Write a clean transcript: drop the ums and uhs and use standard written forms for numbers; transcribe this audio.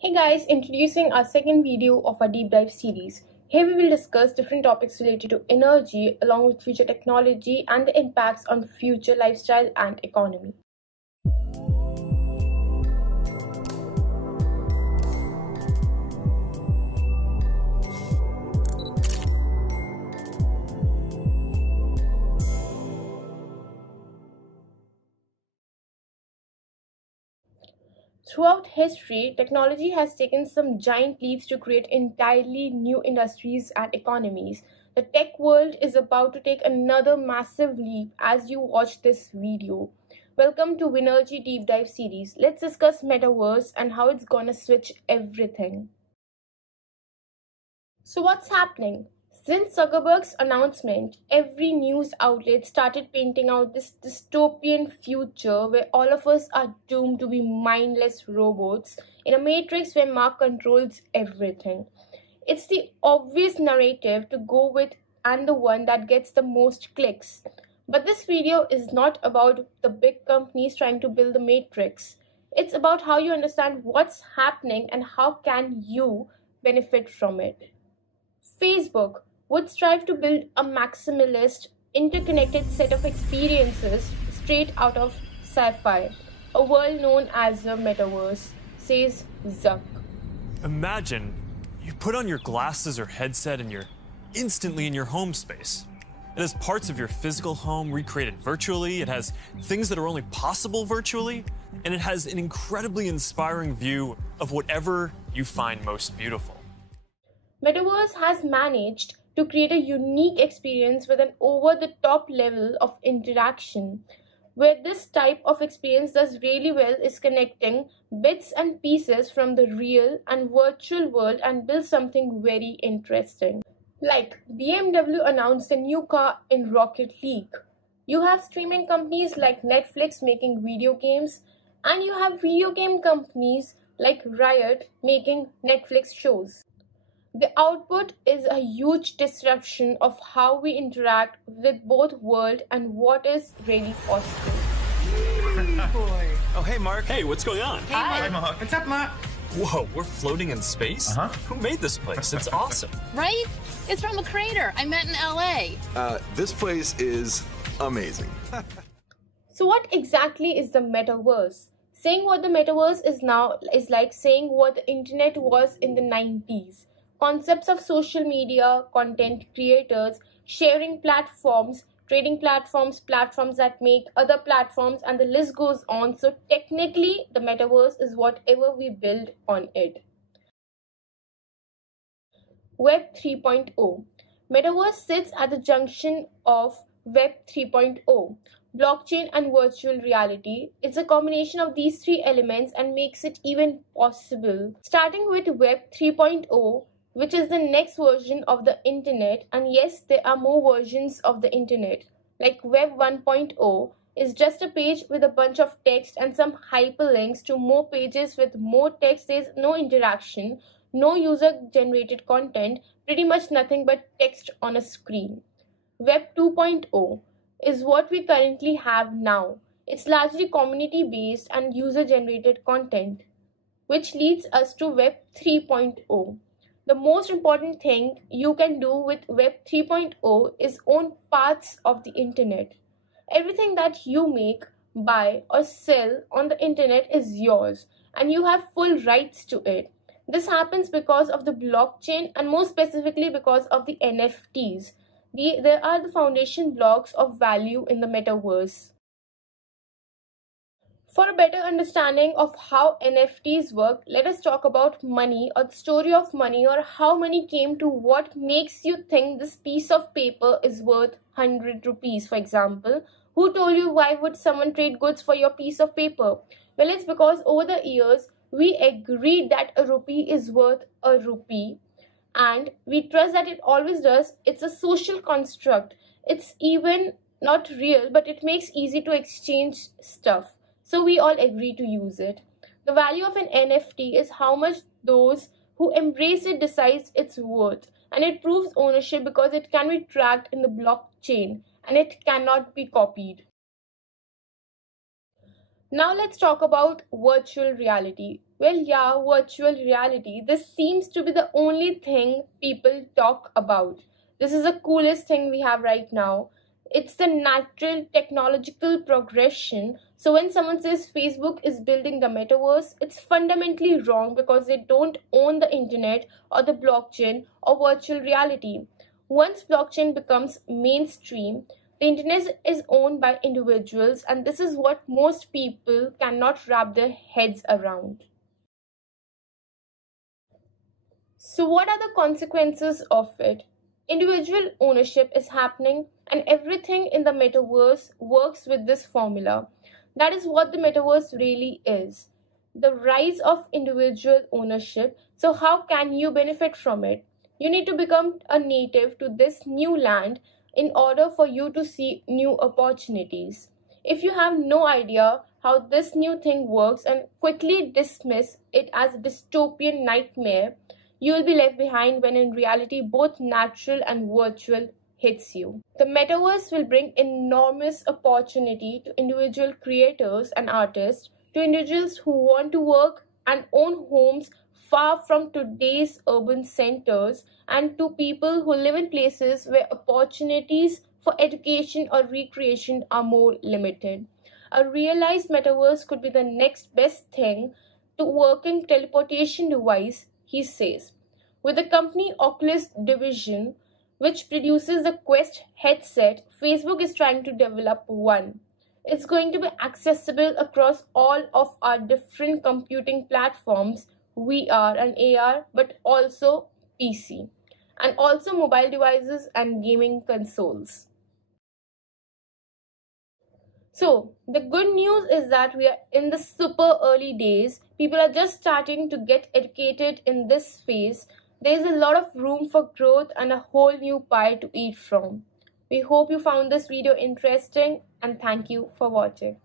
Hey guys, introducing our second video of our deep dive series. Here we will discuss different topics related to energy along with future technology and the impacts on future lifestyle and economy. Throughout history, technology has taken some giant leaps to create entirely new industries and economies. The tech world is about to take another massive leap as you watch this video. Welcome to Wenergy Deep Dive series. Let's discuss Metaverse and how it's gonna switch everything. So what's happening? Since Zuckerberg's announcement, every news outlet started painting out this dystopian future where all of us are doomed to be mindless robots in a matrix where Mark controls everything. It's the obvious narrative to go with and the one that gets the most clicks. But this video is not about the big companies trying to build the matrix. It's about how you understand what's happening and how can you benefit from it. Facebook would strive to build a maximalist, interconnected set of experiences straight out of sci-fi, a world known as the Metaverse, says Zuck. Imagine you put on your glasses or headset and you're instantly in your home space. It has parts of your physical home recreated virtually, it has things that are only possible virtually, and it has an incredibly inspiring view of whatever you find most beautiful. Metaverse has managed to create a unique experience with an over-the-top level of interaction. Where this type of experience does really well is connecting bits and pieces from the real and virtual world and build something very interesting. Like BMW announced a new car in Rocket League. You have streaming companies like Netflix making video games, and you have video game companies like Riot making Netflix shows. The output is a huge disruption of how we interact with both world and what is really possible. Boy. Oh, hey, Mark. Hey, what's going on? Hi, Mark. What's up, Mark? Whoa, we're floating in space? Who made this place? It's awesome. Right? It's from a crater I met in LA. This place is amazing. So what exactly is the metaverse? Saying what the metaverse is now is like saying what the internet was in the 90s. Concepts of social media, content creators, sharing platforms, trading platforms, platforms that make other platforms, and the list goes on. So technically, the metaverse is whatever we build on it. Web 3.0. Metaverse sits at the junction of Web 3.0, blockchain and virtual reality. It's a combination of these three elements and makes it even possible. Starting with Web 3.0, which is the next version of the internet, and yes, there are more versions of the internet. Like Web 1.0 is just a page with a bunch of text and some hyperlinks to more pages with more text. There's no interaction, no user-generated content, pretty much nothing but text on a screen. Web 2.0 is what we currently have now. It's largely community-based and user-generated content, which leads us to Web 3.0. The most important thing you can do with Web 3.0 is own parts of the internet. Everything that you make, buy, or sell on the internet is yours, and you have full rights to it. This happens because of the blockchain and more specifically because of the NFTs. There are the foundation blocks of value in the metaverse. For a better understanding of how NFTs work, let us talk about money or the story of money or how money came to what makes you think this piece of paper is worth 100 rupees, for example. Who told you why would someone trade goods for your piece of paper? Well, it's because over the years, we agreed that a rupee is worth a rupee and we trust that it always does. It's a social construct. It's even not real, but it makes easy to exchange stuff. So we all agree to use it. The value of an NFT is how much those who embrace it decides it's worth. And it proves ownership because it can be tracked in the blockchain and it cannot be copied. Now let's talk about virtual reality. Well, yeah, virtual reality. This seems to be the only thing people talk about. This is the coolest thing we have right now. It's the natural technological progression. So when someone says Facebook is building the metaverse, it's fundamentally wrong because they don't own the internet or the blockchain or virtual reality. Once blockchain becomes mainstream, the internet is owned by individuals, and this is what most people cannot wrap their heads around. So, what are the consequences of it? Individual ownership is happening, and everything in the metaverse works with this formula. That is what the metaverse really is, the rise of individual ownership. So, how can you benefit from it? You need to become a native to this new land in order for you to see new opportunities. If you have no idea how this new thing works and quickly dismiss it as a dystopian nightmare, you will be left behind when in reality both natural and virtual hits you. The metaverse will bring enormous opportunity to individual creators and artists, to individuals who want to work and own homes far from today's urban centers, and to people who live in places where opportunities for education or recreation are more limited. A realized metaverse could be the next best thing to working teleportation device, he says. With the company Oculus division, which produces the Quest headset, Facebook is trying to develop one. It's going to be accessible across all of our different computing platforms, VR and AR, but also PC, and also mobile devices and gaming consoles. So, the good news is that we are in the super early days. People are just starting to get educated in this phase. There is a lot of room for growth and a whole new pie to eat from. We hope you found this video interesting, and thank you for watching.